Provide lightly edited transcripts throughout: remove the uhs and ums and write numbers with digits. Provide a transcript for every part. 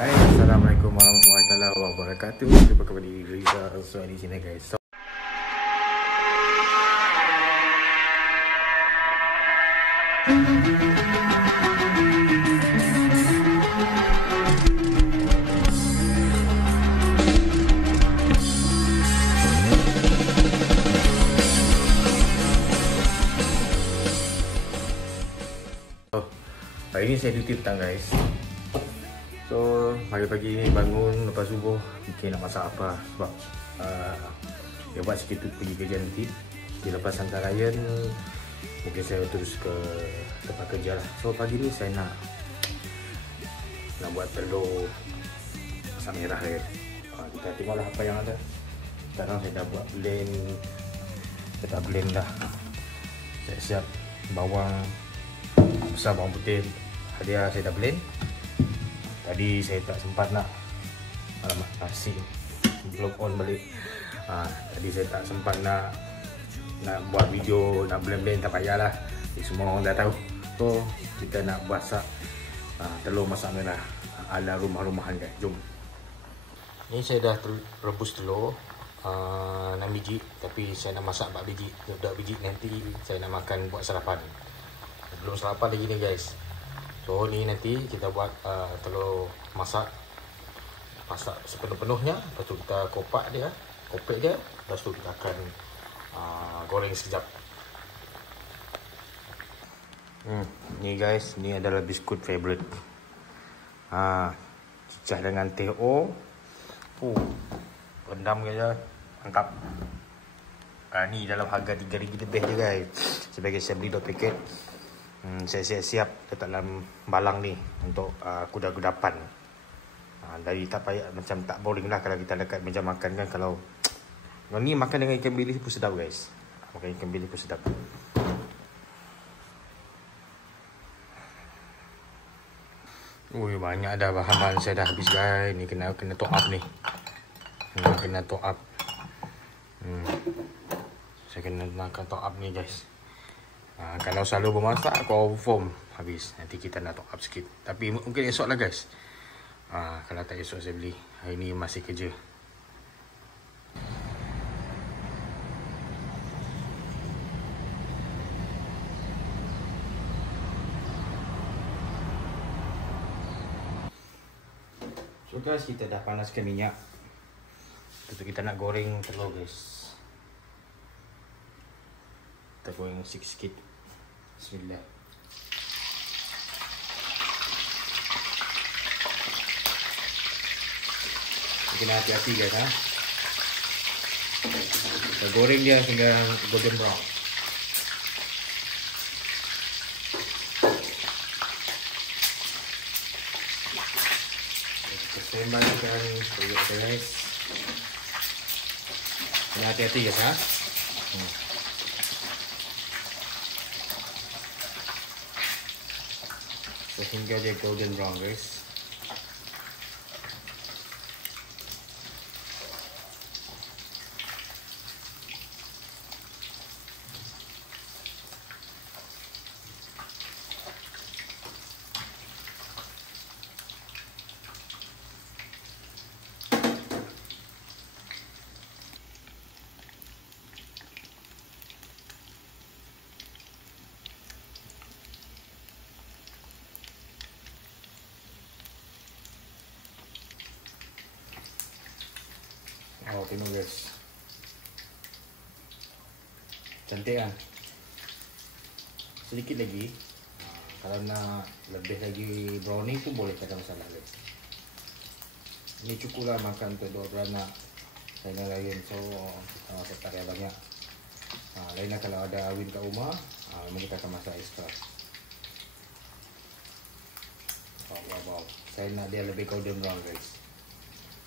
Hai, Assalamualaikum warahmatullahi wabarakatuh. Jumpa kembali Riza Azwan di sini guys. Hari ini saya duty petang guys. So pagi-pagi ni bangun lepas subuh fikir nak masak apa sebab dia buat sikit pergi kerja nanti. Dia lepas hantar Ryan mungkin saya terus ke tempat kerja lah. So pagi ni saya nak buat telur asam merah Ryan. Kita tengoklah apa yang ada. Sekarang saya dah buat blend. Saya dah blend dah. Saya siap bawang besar, bawang putih. Dia saya dah blend. Tadi saya tak sempat nak, alamak nasi belum on balik. Tadi saya tak sempat nak buat video, nak blend-blend, tak payahlah. Semua orang dah tahu. So kita nak masak telur masak merah ala rumah-rumahan guys. Jom. Ni saya dah rebus telur 6 biji, tapi saya nak masak 4 biji. 2 biji nanti saya nak makan buat sarapan. Belum sarapan lagi ni guys. So ni nanti kita buat telur masak sepenuh-penuhnya. Lepas tu kita kopek dia. Lepas tu kita akan goreng sekejap. Ni guys, ni adalah biskut favorite. Cicah dengan teh O. Rendam saja, angkap. Ni dalam harga RM3 lebih je guys. Sebagai saya beli 2 paket. Saya siap letak dalam balang ni untuk kuda-kudapan. Dari tak payah, macam tak boring lah kalau kita dekat meja makan kan. Kalau ni makan dengan ikan bilis pun sedap guys. Makan ikan bilis pun sedap. Banyak dah bahan saya dah habis guys. Ni kena top up ni. Kena top up. Saya kena makan top up ni guys. Kalau selalu bermasak, confirm habis. Nanti kita nak top up sikit. Tapi mungkin esok lah guys. Kalau tak esok saya beli. Hari ni masih kerja. So guys, kita dah panaskan minyak. Untuk kita nak goreng telur guys. Kita goreng sikit-sikit. Bismillah. Kena hati-hati guys Kita goreng dia hingga golden brown. Kita sembangkan telur guys. Kena hati-hati guys Sehingga dia golden brown guys. Tengok guys, cantik kan? Sedikit lagi. Kalau nak lebih lagi browning pun boleh, tak ada masalah guys. Ini cukup lah makan untuk 2 beranak saya dan Ryan. So saya tak ada banyak. Lainlah kalau ada Awin kat rumah, memang kita akan masak extra. Wow. Saya nak dia lebih golden brown guys.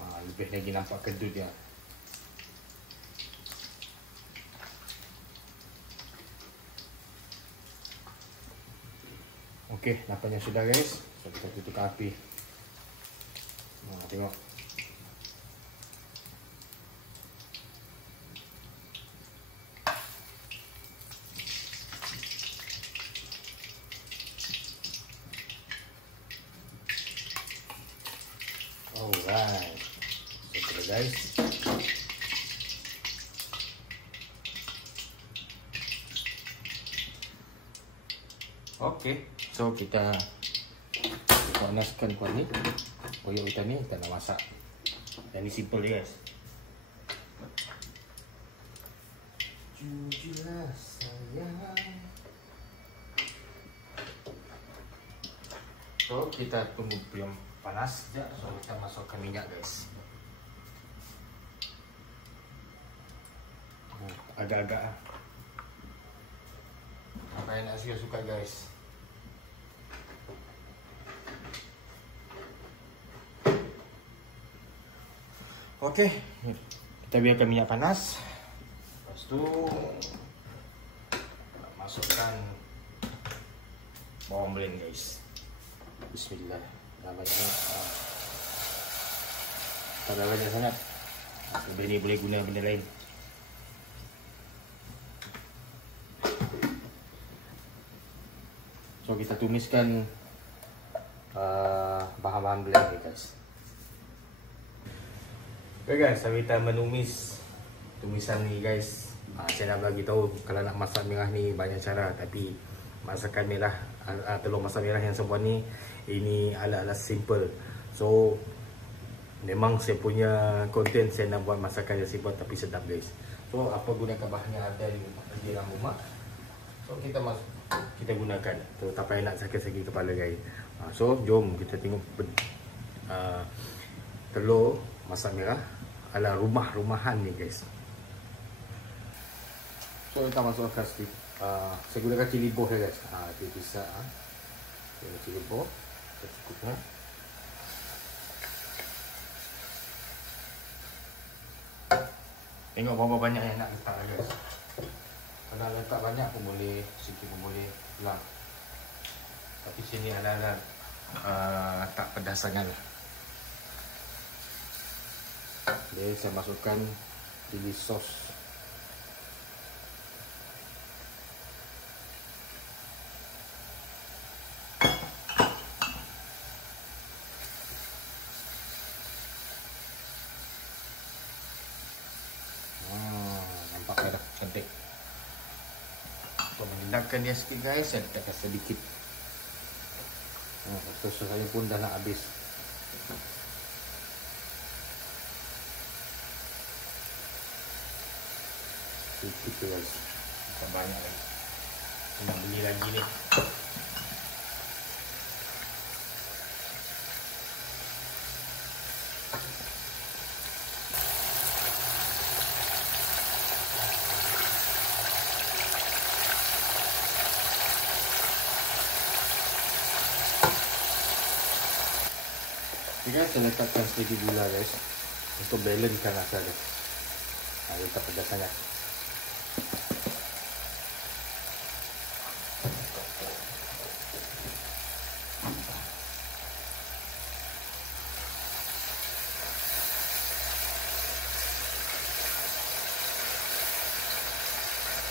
Lebih lagi nampak kedut dia. Okey, nampaknya sudah guys. So kita tutup api. Tengok. Alright. Okay guys. Okay, so kita panaskan kuah ni. Koyak kita ni kita nak masak. Yang ni simple je guys. Jujurlah sayang. So kita tunggu belum panas sekejap. So kita masukkan minyak guys. Agak-agak apa yang nak suka guys. Okey, kita biarkan minyak panas. Lepas tu masukkan bawang blend guys. Bismillah. Dah banyak sangat. Tak dah banyak sangat. Benda ni boleh guna benda lain. So kita tumiskan bahan-bahan blend ni guys. Okay guys, sambil kita menumis tumisan ni guys, saya nak bagi tahu kalau nak masak merah ni banyak cara, tapi masakan merah telur masak merah yang sebuah ni ini ala-ala simple. So memang saya punya konten saya nak buat masakan yang simple tapi sedap guys. So apa gunakan bahan yang ada di dalam rumah. So kita gunakan. So tak payah nak sakit-sakit kepala guys. So jom kita tengok telur masak merah ala rumah-rumahan ni guys. So kita masukkan sedikit. Saya gunakan cili bawh guys. Dia bisa cili bawh secukupnya. Tengok berapa banyak yang nak letak guys. Kalau letak banyak pun boleh, sikit pun boleh lah. Tapi sini ala-ala tak pedas sangat lah. Jadi saya masukkan chili sauce. Nampak dah cantik. Untuk mengindahkan dia sikit guys, saya letakkan sedikit. Sos saya pun dah nak habis. Sedikit tu guys. Tak banyak lagi. Saya nak beli lagi ni. Okay guys, saya letakkan sedikit gula guys untuk balancekan rasa dia. Dia tak pedas sangat.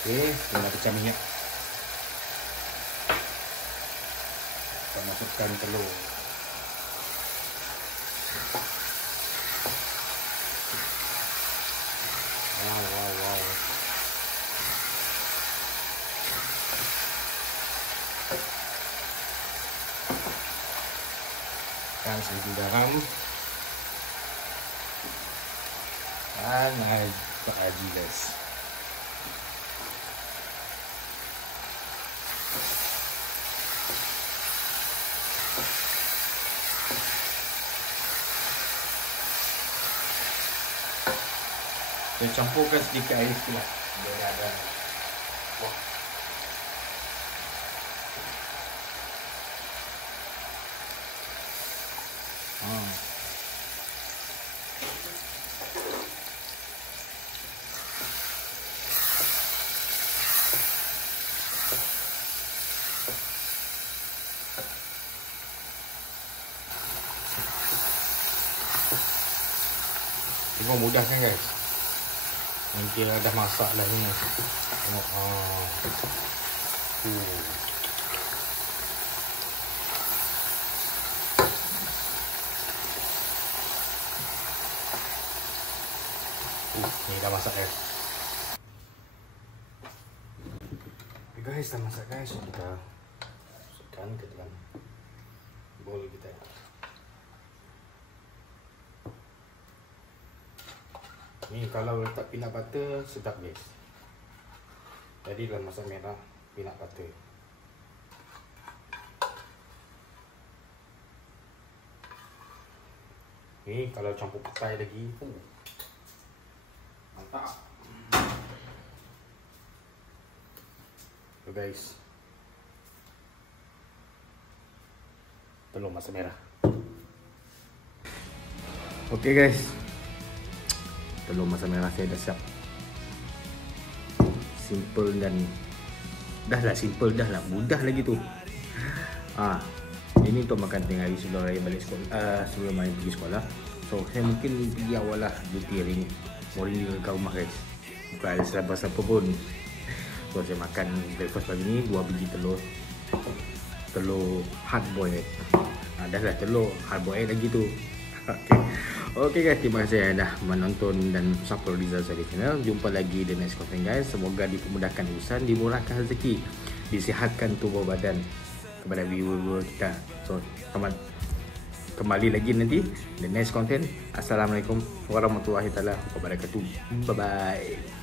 Okay, kita nak pecah minyak. Kita masukkan telur. Wow. Kan sedikit garam. Dan air aji guys. Saya campurkan sedikit air pula. Biar ada kuah. Tengok mudah kan guys. Nanti dah masak dah ni. Tengok. Ni dah masak ya. Okay guys, dah masak guys. So kita masukkan ke dalam bowl kita. Ni kalau letak peanut butter sedap guys. Jadi dalam masak merah peanut butter. Ni kalau campur petai lagi, mantap. So guys, telur masak merah. Okay guys, telur masak merah saya dah siap. Simple dan dah lah simple, dah lah mudah lagi tu. Ini untuk makan tengah hari sebelum raya balik sekolah, sebelum raya pergi sekolah. So saya mungkin pergi awal lah duty hari ni. Morning ke rumah guys. Bukan ada siapa-siapa pun. So saya makan breakfast pagi ni 2 biji telur hard boiled. Dah lah telur hard boiled lagi tu. Okay guys, terima kasih dah menonton dan support Rizal Sari channel. Jumpa lagi di next content guys. Semoga dipermudahkan urusan, dimurahkan rezeki, disihatkan tubuh badan kepada viewer kita. So kembali lagi nanti the next content. Assalamualaikum warahmatullahi wabarakatuh. Bye bye.